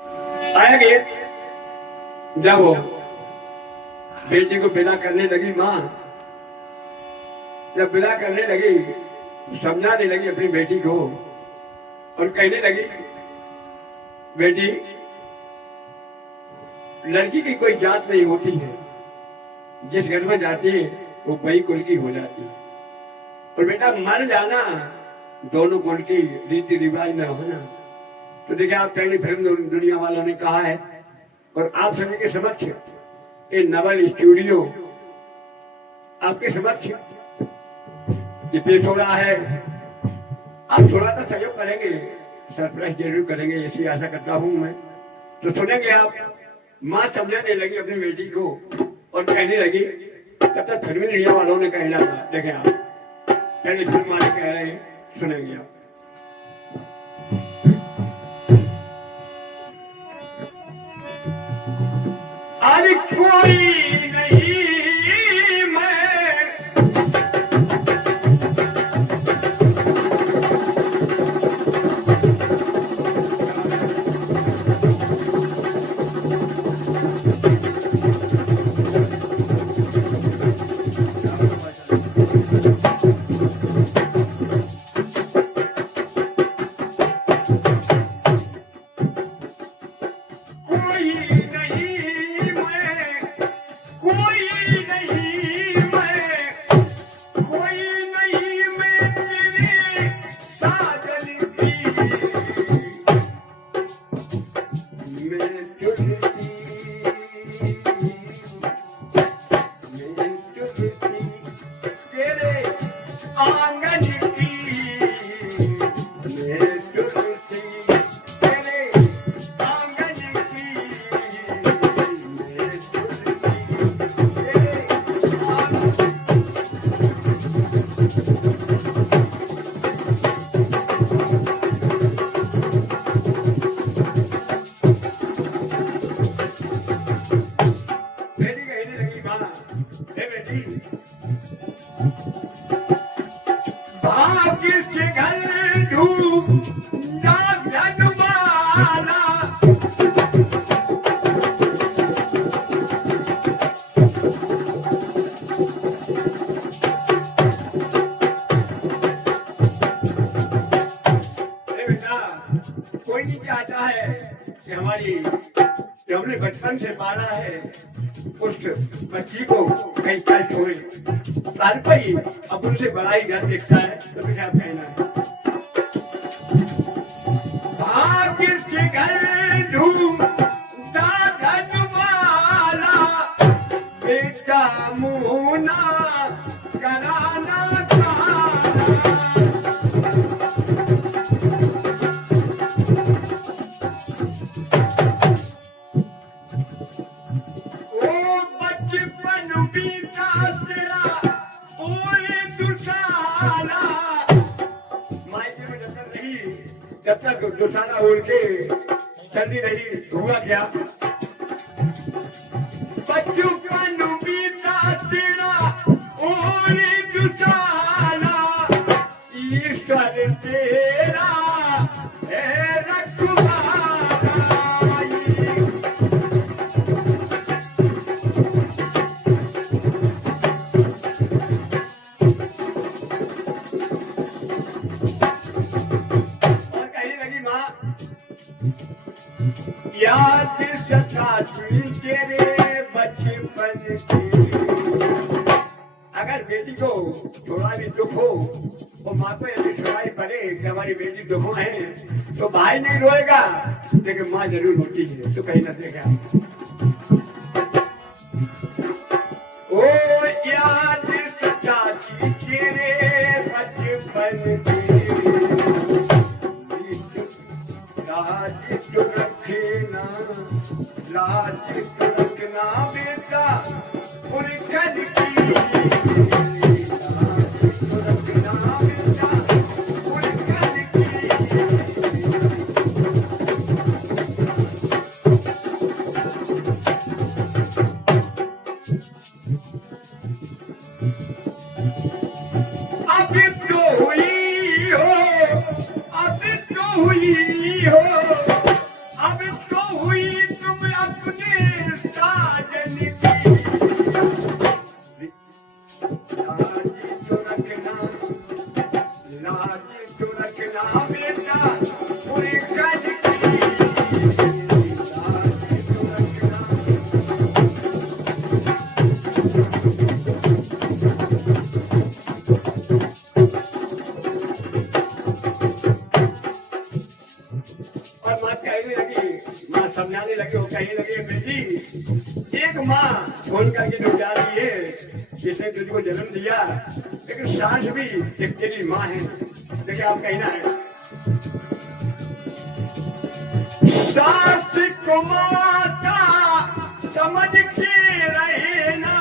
आएंगे जब वो बेटी को विदा करने लगी माँ, जब विदा करने लगी समझाने लगी अपनी बेटी को और कहने लगी बेटी लड़की की कोई जात नहीं होती है, जिस घर में जाती है वो वही कुल की हो जाती है और बेटा मर जाना दोनों कुल की रीति रिवाज में होना। तो देखिए आप पहली फिल्म दुनिया वालों ने कहा है और आप सभी के समक्ष ये नवल स्टूडियो आपके समक्ष ये पेश हो रहा है। आप थोड़ा सा सहयोग करेंगे, सरप्राइज जरूर करेंगे ऐसी आशा करता हूं मैं। तो सुनेंगे आप माँ समझाने लगी अपनी बेटी को और कहने लगी, तब तक फिल्मी दुनिया वालों ने कहना था। देखें आप पहले फिल्म वाले कह रहे हैं, सुनेंगे आप। अरे कोई नहीं कोई नहीं चाहता है कि हमारी जो हमने बचपन से पाला है उस बच्ची को कहीं कष्ट होए। हर कोई अब उनसे बड़ा ही घर देखता है। तो क्या कहना है, भाग्य से घर ढूंढता धन वाला बेटा मुना कराना जब तक दुसाना उड़ के सर्दी नहीं हुआ क्या बच्चों का नुबीता तेरा ओरे दुसाना ईश्वर तेरा है रखवाला। याद सताती तेरे बचपन की। अगर बेटी को थोड़ा भी दुख हो तो माँ को ऐसी सुनाई पड़े कि हमारी बेटी दुखों है तो भाई नहीं रोएगा लेकिन माँ जरूर रोती है। तो कहीं न देगा ओ याद सताती तेरे बचपन की। लाज रखना लाज रखना बेटा पुरखन की। रखना बेटा पुरखन की। अब तो हुई हो अब तो हुई हो अब तो पुरखन की लाज सुरक्षा। और माँ कहने लगी, माँ समझाने लगी, वो कहने लगी बेटी, एक माँ होलिका की जो जा रही है जिसने तुझको जन्म दिया, लेकिन सास भी एक तेरी माँ है। देखिए आप कहना है, सास को माता समझ के रहना,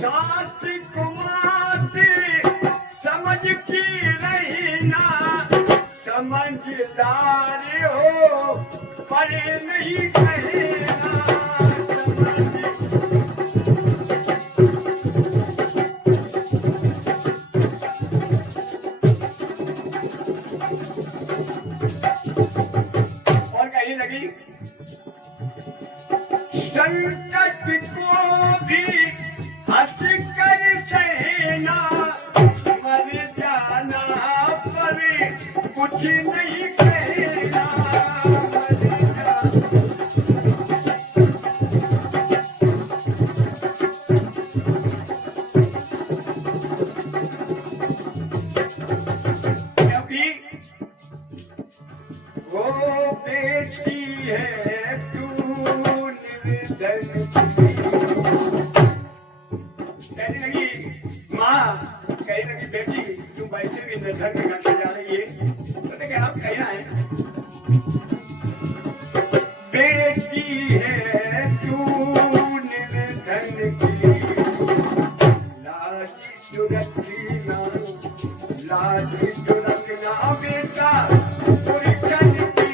सास को माते समझ के रहना, समझदार हो पर नहीं कहना, और कहने लगी, संकट को भी हंस कर सहना, मर जाना पर कुछ नहीं कहना, मर जाना। क्योंकि वो बेटी है तू निर्धन की। कहने लगी माँ, कहने लगी बेटी तुम वैसे भी निर्धन के घर से जा रही है, तो देखिए आप कहना है, बेटी है तू निर्धन की, लाज जो रखना, लाज जो रखना बेटा पुरखन की।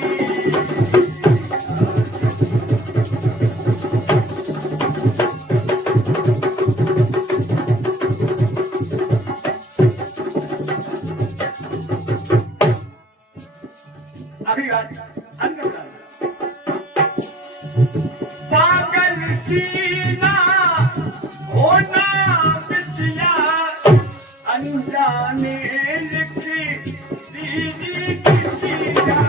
अगली बात अंत में पागल सीना होना बिटिया, अनजाने लिखी दीदी की सीधा।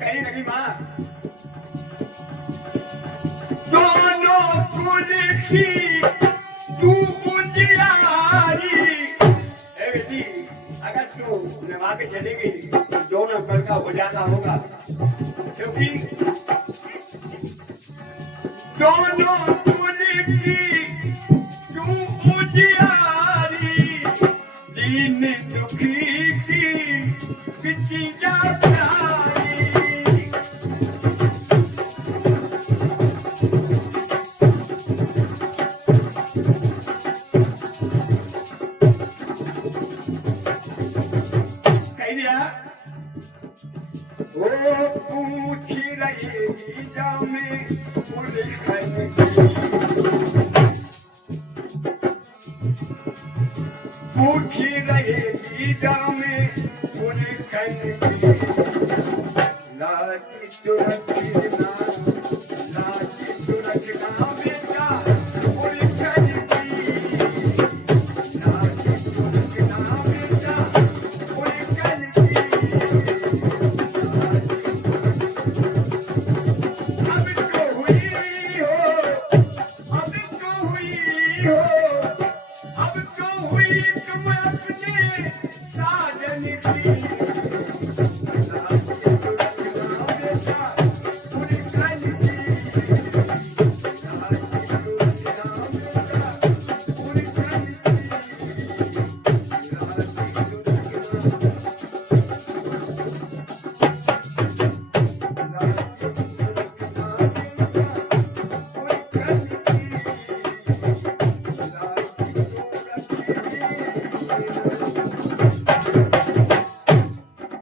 कहने लगी माँ, दोनों पुरखी तू उजियारी, ए बेटी अगर तू निभा के चलेगी तो दोनों घर का उजाला होगा, क्योंकि दोनों पुरखी तू उजियारी, दीन दुखी की बिटिया प्यारी। वो पूछ रहेगी जामे पुरखन की, पूछ रहेगी जामे पुरखन की, लाज जो रखना,